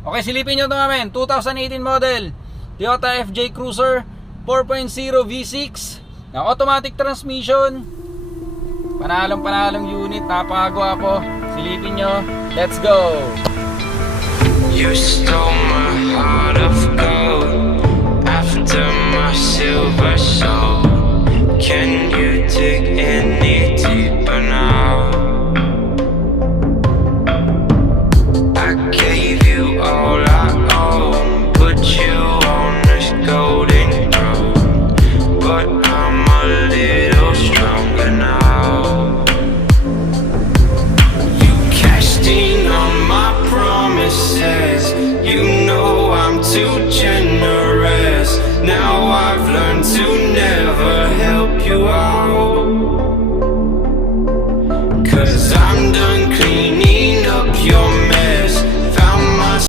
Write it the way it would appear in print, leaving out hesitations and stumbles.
Okay, silipin nyo ito namin. 2018 model Toyota FJ Cruiser 4.0 V6 na automatic transmission. Panalong unit, napakagwa po. Silipin nyo. Let's go! You stole my heart of gold after my silver soul. Can you dig any deeper now? I gave you all I own, put you on this golden throne, but I'm a little stronger now. You cashed in on my promises, you know I'm too generous. Now I've learned to